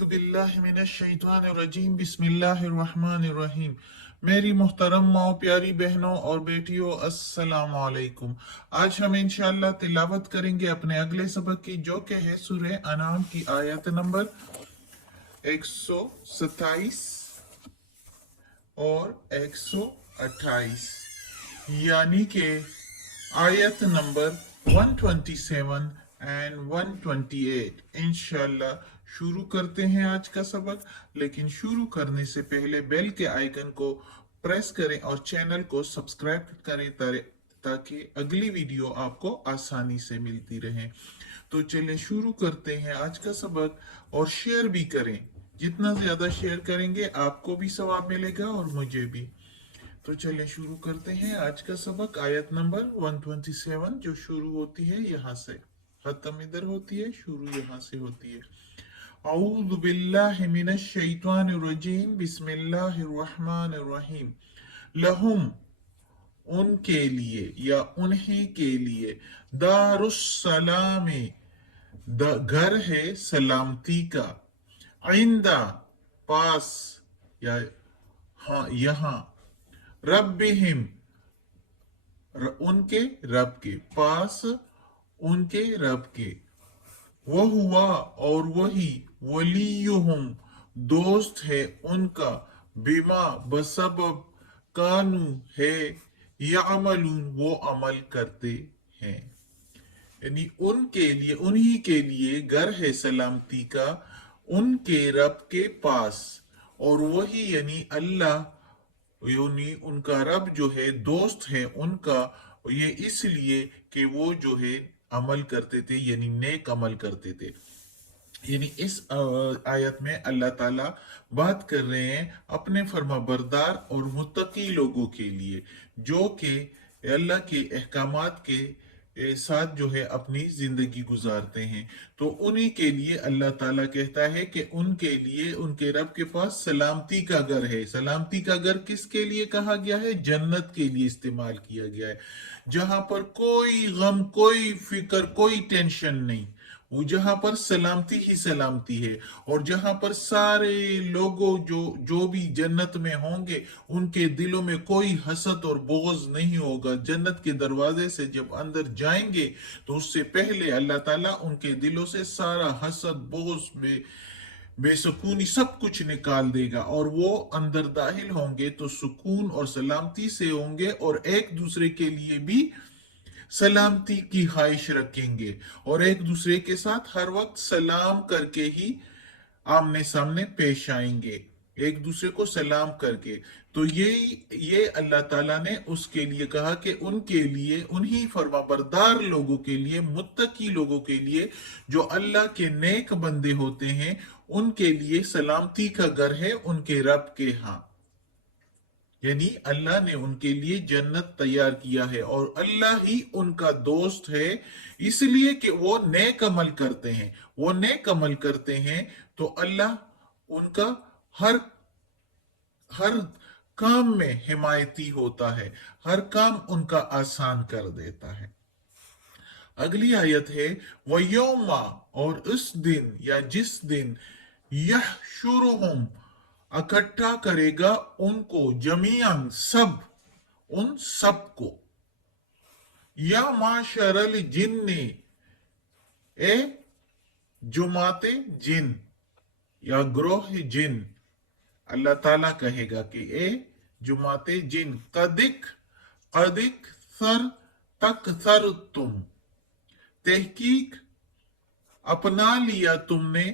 औज़ु बिल्लाहि मिनश शैतानिर रजीम बिस्मिल्लाहिर रहमानिर रहीम। मेरी मोहतरम माँ, प्यारी बहनों और बेटियों, अस्सलाम वालेकुम। आज हम इंशाअल्लाह तिलावत करेंगे अपने अगले सबक की, जो कि है सूरह अनाम की आयत नंबर 127 और 128, यानी कि आयत नंबर 127 एंड 128। इंशाल्लाह शुरू करते हैं आज का सबक। लेकिन शुरू करने से पहले बेल के आइकन को प्रेस करें और चैनल को सब्सक्राइब करें ताकि अगली वीडियो आपको आसानी से मिलती रहे। तो चलें शुरू करते हैं आज का सबक, और शेयर भी करें। जितना ज्यादा शेयर करेंगे आपको भी सवाब मिलेगा और मुझे भी। तो चलें शुरू करते हैं आज का सबक। आयत नंबर 127 जो शुरू होती है यहाँ से, खत्म इधर होती है, शुरू यहाँ से होती है। औज़ु बिल्लाहि मिनश शैतानिर रजीम बिस्मिल्लाहिर रहमानिर रहीम। लहुम उनके लिए या उन्हीं के लिए, दारुस्सलाम घर है सलामती का, आइंदा पास या हाँ यहाँ, रब्बिहिम उनके रब के पास, उनके रब के, वह हुआ और वही, वलीयुहुम दोस्त है उनका, बिमा बसबब कानू है, यामलून वो अमल करते हैं। यानी उनके लिए, उन्हीं के लिए घर है सलामती का, उनके रब के पास, और वही यानी अल्लाह, यानी उनका रब जो है दोस्त है उनका। ये इसलिए कि वो जो है अमल करते थे, यानी नेक अमल करते थे। यानी इस आयत में अल्लाह ताला बात कर रहे हैं अपने फर्माबरदार और मुत्तकी लोगों के लिए, जो कि अल्लाह के अहकामात के साथ जो है अपनी जिंदगी गुजारते हैं। तो उन्हीं के लिए अल्लाह ताला कहता है कि उनके लिए उनके रब के पास सलामती का घर है। सलामती का घर किसके लिए कहा गया है? जन्नत के लिए इस्तेमाल किया गया है, जहां पर कोई गम, कोई फिक्र, कोई टेंशन नहीं। वो जहां पर सलामती ही सलामती है, और जहां पर सारे लोगों जो जो भी जन्नत में होंगे उनके दिलों में कोई हसद और बोझ नहीं होगा। जन्नत के दरवाजे से जब अंदर जाएंगे तो उससे पहले अल्लाह ताला उनके दिलों से सारा हसद, बोझ, बेसुकूनी सब कुछ निकाल देगा, और वो अंदर दाखिल होंगे तो सुकून और सलामती से होंगे, और एक दूसरे के लिए भी सलामती की ख्वाहिश रखेंगे, और एक दूसरे के साथ हर वक्त सलाम करके ही आमने सामने पेश आएंगे, एक दूसरे को सलाम करके। तो ये अल्लाह ताला ने उसके लिए कहा कि उनके लिए, उन्हीं फरमाबरदार लोगों के लिए, मुत्तकी लोगों के लिए, जो अल्लाह के नेक बंदे होते हैं, उनके लिए सलामती का घर है उनके रब के यहाँ। यानी अल्लाह ने उनके लिए जन्नत तैयार किया है, और अल्लाह ही उनका दोस्त है, इसलिए कि वो नेक अमल करते हैं। वो नेक अमल करते हैं तो अल्लाह उनका हर हर काम में हिमायती होता है, हर काम उनका आसान कर देता है। अगली आयत है वयोमा, और उस दिन या जिस दिन, यह शुरुहुम इकट्ठा करेगा उनको, जमीअन सब, उन सब को, या माशरल जिन्ने ए जुमाते जिन या ग्रोह जिन। अल्लाह ताला कहेगा कि ए जुमाते जिन, कदिक कदिक सर तक सर तुम, तहकीक अपना लिया तुमने,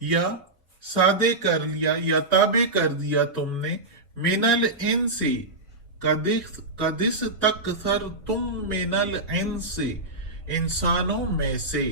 या सादे कर लिया या ताबे कर दिया तुमने, मिनल इन से, कदिस कदिस तक सर तुम मिनल इन से, इंसानों में से।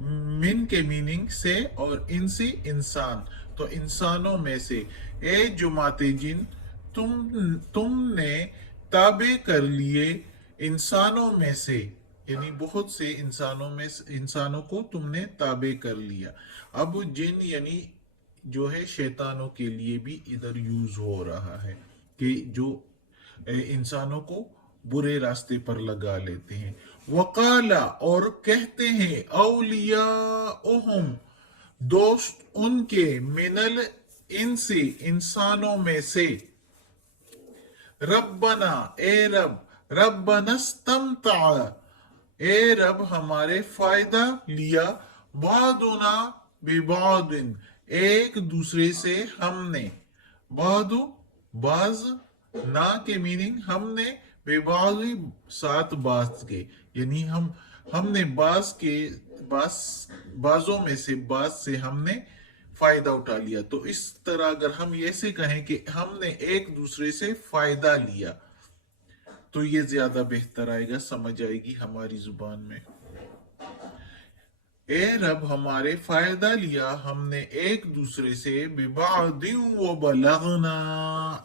मिन के मीनिंग से और इन से इंसान, तो इंसानों में से। ए जुमाते जिन, तुमने ताबे कर लिए इंसानों में से, यानी बहुत से इंसानों में, इंसानों को तुमने ताबे कर लिया। अब जिन यानी जो है शैतानों के लिए भी इधर यूज हो रहा है, कि जो इंसानों को बुरे रास्ते पर लगा लेते हैं। वकाला और कहते हैं, औलिया ओहम दोस्त उनके मिनल इनसे इंसानों में से रब्बना ए रब रब्बनस्तमता ए रब हमारे फायदा लिया बादुना बिबादिन एक दूसरे से हमने बादु बाज ना के मीनिंग हमने बेबाजी साथ बाज के यानी हमने बाजों में से बाज से हमने फायदा उठा लिया। तो इस तरह अगर हम ऐसे कहें कि हमने एक दूसरे से फायदा लिया तो ये ज्यादा बेहतर आएगा, समझ आएगी हमारी जुबान में। ए रब हमारे फायदा लिया हमने एक दूसरे से बिबादिन व बलगना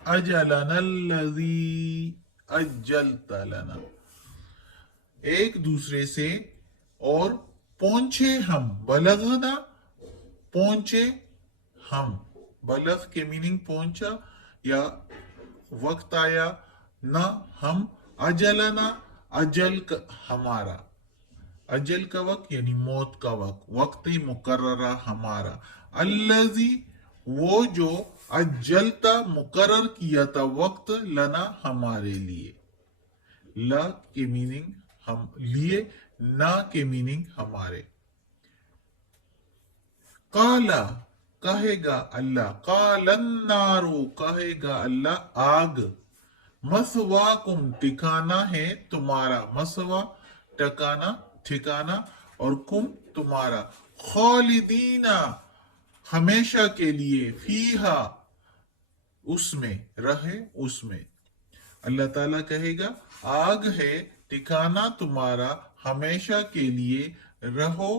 अजलना अल्लज़ी अज्जलत लना एक दूसरे से और पहुंचे हम बलगना पहुंचे हम बलग के मीनिंग पहुंचा या वक्त आया ना हम अजलना अजल हमारा अजल का वक्त यानी मौत का वक्त ही मुकर्ररा हमारा अल्लज़ी वो जो अजलता मुकर्रर किया था वक्त लना हमारे लिए ला के मीनिंग हम लिए ना के मीनिंग हमारे। काला कहेगा अल्लाह कालन्नारू कहेगा अल्लाह आग मसवाकुम ठिकाना है तुम्हारा मसवा टकाना ठिकाना और कुम तुम्हारा खालिदीना हमेशा के लिए फीहा उसमें रहे उसमें। अल्लाह ताला कहेगा आग है ठिकाना तुम्हारा हमेशा के लिए रहो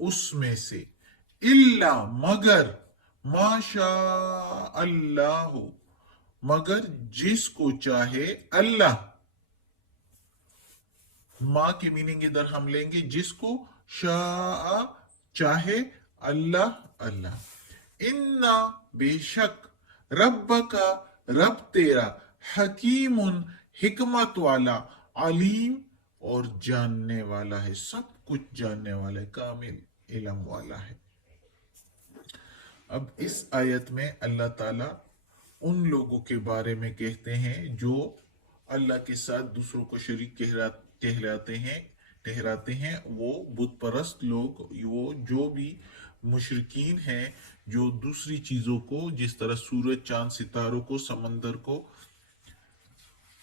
उसमें से इल्ला मगर माशा अल्लाह मगर जिसको चाहे अल्लाह माँ की मीनिंग इधर हम लेंगे जिसको शाह चाहे अल्लाह अल्लाह। इन्ना बेशक रब का रब तेरा हकीमुन हिकमत वाला अलीम और जानने वाला है सब कुछ जानने वाला है कामिल इल्म वाला है। अब इस आयत में अल्लाह ताला उन लोगों के बारे में कहते हैं जो अल्लाह के साथ दूसरों को शरीक ठहराते हैं वो बुत परस्त लोग वो जो भी मुशरिकीन हैं जो दूसरी चीजों को जिस तरह सूरज चांद सितारों को समंदर को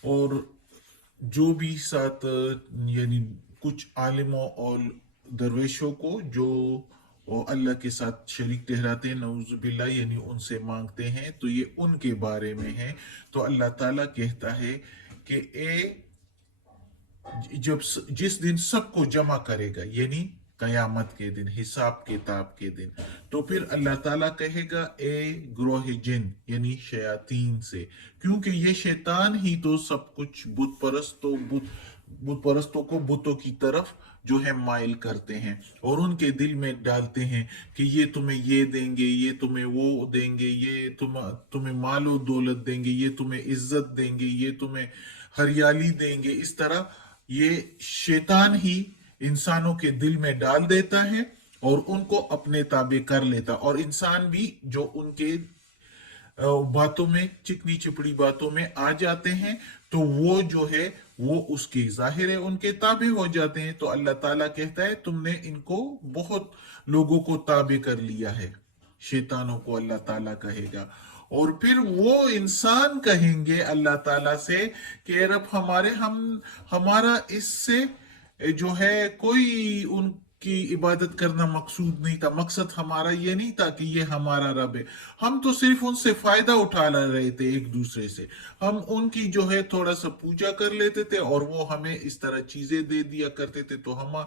और जो भी साथ यानी कुछ आलिमों और दरवेशों को जो वो अल्लाह के साथ शरीक ठहराते हैं नऊजुबिल्लाह यानी उनसे मांगते हैं तो ये उनके बारे में है। तो अल्लाह ताला कहता है कि जब जिस दिन सबको जमा करेगा यानी कयामत के दिन हिसाब किताब के दिन तो फिर अल्लाह ताला कहेगा ए ग्रोह जिन यानी शयातीन से क्योंकि ये शैतान ही तो सब कुछ बुत परस्तों को बुतों की तरफ जो है माइल करते हैं और उनके दिल में डालते हैं कि ये तुम्हें ये देंगे ये तुम्हें वो देंगे ये तुम्हें मालो दौलत देंगे ये तुम्हें इज्जत देंगे ये तुम्हें हरियाली देंगे। इस तरह ये शैतान ही इंसानों के दिल में डाल देता है और उनको अपने ताबे कर लेता और इंसान भी जो उनके बातों में चिकनी चिपड़ी बातों में आ जाते हैं तो वो जो है वो उसके जाहिर है उनके ताबे हो जाते हैं। तो अल्लाह ताला कहता है तुमने इनको बहुत लोगों को ताबे कर लिया है शैतानों को अल्लाह ताला कहेगा और फिर वो इंसान कहेंगे अल्लाह ताला से कि रब हमारा इससे जो है कोई उनकी इबादत करना मकसूद नहीं था मकसद हमारा ये नहीं था कि ये हमारा रब है हम तो सिर्फ उनसे फायदा उठा रहे थे एक दूसरे से हम उनकी जो है थोड़ा सा पूजा कर लेते थे और वो हमें इस तरह चीजें दे दिया करते थे तो हम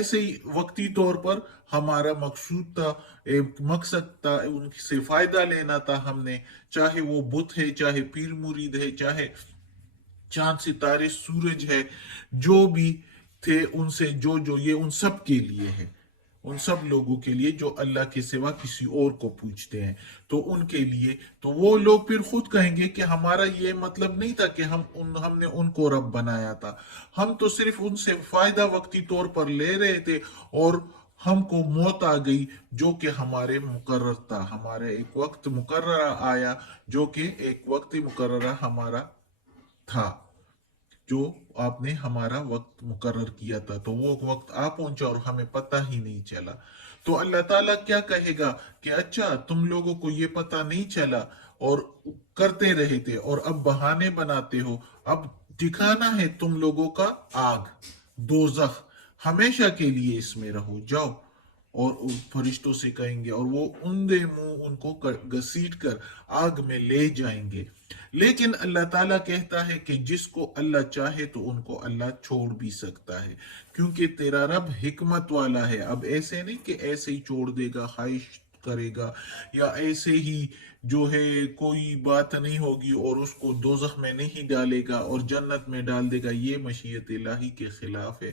ऐसे ही वक्ती तौर पर हमारा मकसूद था एक मकसद था उनसे फायदा लेना था हमने चाहे वो बुत है चाहे पीर मुरीद है चाहे चांद सितारे सूरज है जो भी थे उनसे जो ये उन सब के लिए है उन सब लोगों के लिए जो अल्लाह के सिवा किसी और को पूछते हैं तो उनके लिए तो वो लोग फिर खुद कहेंगे कि हमारा ये मतलब नहीं था कि हमने उनको रब बनाया था हम तो सिर्फ उनसे फायदा वक्ती तौर पर ले रहे थे और ہم کو موت آ گئی جو کہ ہمارے مقرر تھا، ہمارے ایک وقت مقررہ آیا جو کہ ایک وقت مقررہ ہمارا تھا، جو آپ نے ہمارا وقت مقرر کیا تھا، تو وہ وقت آ پہنچا اور ہمیں پتہ ہی نہیں چلا۔ تو اللہ تعالیٰ کیا کہے گا کہ اچھا تم لوگوں کو یہ پتہ نہیں چلا اور کرتے رہے تھے اور اب بہانے بناتے ہو، اب ٹھکانا ہے تم لوگوں کا آگ، دوزخ، ہمیشہ کے لیے اس میں رہو، جاؤ۔ اور ان فرشتوں سے کہیں گے اور وہ اندھے منہ ان کو گھسیٹ کر آگ میں لے جائیں گے۔ لیکن اللہ تعالیٰ کہتا ہے کہ جس کو اللہ چاہے تو ان کو اللہ چھوڑ بھی سکتا ہے، کیونکہ تیرا رب حکمت والا ہے۔ اب ایسے نہیں کہ ایسے ہی چھوڑ دے گا، خواہش کرے گا، یا ایسے ہی جو ہے کوئی بات نہیں ہوگی اور اس کو دوزخ میں نہیں ڈالے گا اور جنت میں ڈال دے گا، یہ مشیت الہی کے خلاف ہے۔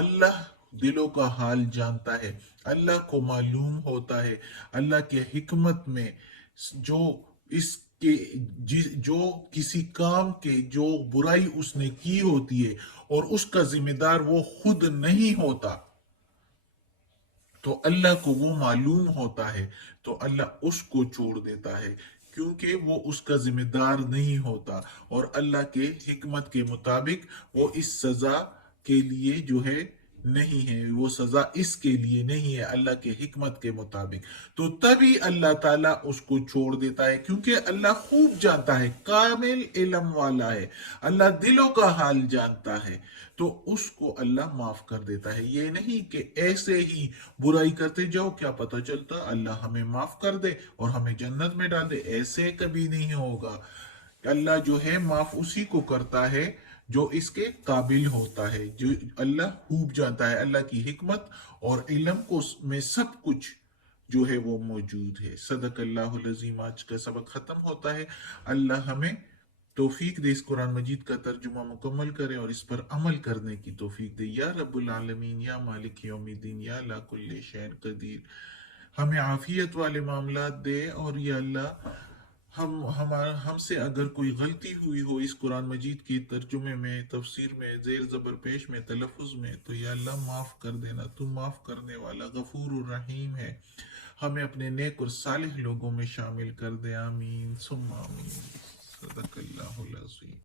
اللہ دلوں کا حال جانتا ہے، اللہ کو معلوم ہوتا ہے، اللہ کے حکمت میں جو اس کے جو کسی کام کے جو برائی اس نے کی ہوتی ہے اور اس کا ذمہ دار وہ خود نہیں ہوتا، تو اللہ کو وہ معلوم ہوتا ہے، تو اللہ اس کو چھوڑ دیتا ہے کیونکہ وہ اس کا ذمہ دار نہیں ہوتا، اور اللہ کے حکمت کے مطابق وہ اس سزا کے لیے جو ہے نہیں ہے، وہ سزا اس کے لیے نہیں ہے اللہ کے حکمت کے مطابق۔ تو تبھی اللہ تعالیٰ اس کو چھوڑ دیتا ہے کیونکہ اللہ خوب جانتا ہے، کامل علم والا ہے، اللہ دلوں کا حال جانتا ہے، تو اس کو اللہ معاف کر دیتا ہے۔ یہ نہیں کہ ایسے ہی برائی کرتے جاؤ، کیا پتہ چلتا اللہ ہمیں معاف کر دے اور ہمیں جنت میں ڈال دے، ایسے کبھی نہیں ہوگا۔ اللہ جو ہے معاف اسی کو کرتا ہے جو اس کے قابل ہوتا ہے، جو اللہ خوب جانتا ہے، اللہ کی حکمت اور علم کو میں سب کچھ جو ہے وہ موجود ہے۔ صدق اللہ العظیم۔ آج کا سبق ختم ہوتا ہے۔ اللہ ہمیں توفیق دے، اس قرآن مجید کا ترجمہ مکمل کرے اور اس پر عمل کرنے کی توفیق دے۔ یا رب العالمین، یا مالک یوم الدین، یا لا کل شین قدیر، ہمیں عافیت والے معاملات دے، اور یا اللہ ہم سے اگر کوئی غلطی ہوئی ہو اس قرآن مجید کی ترجمے میں، تفسیر میں، زیر زبر پیش میں، تلفظ میں، تو یا اللہ معاف کر دینا، تو معاف کرنے والا غفور الرحیم ہے۔ ہمیں اپنے نیک اور صالح لوگوں میں شامل کر دے، آمین ثم آمین۔ صدق اللہ العظیم۔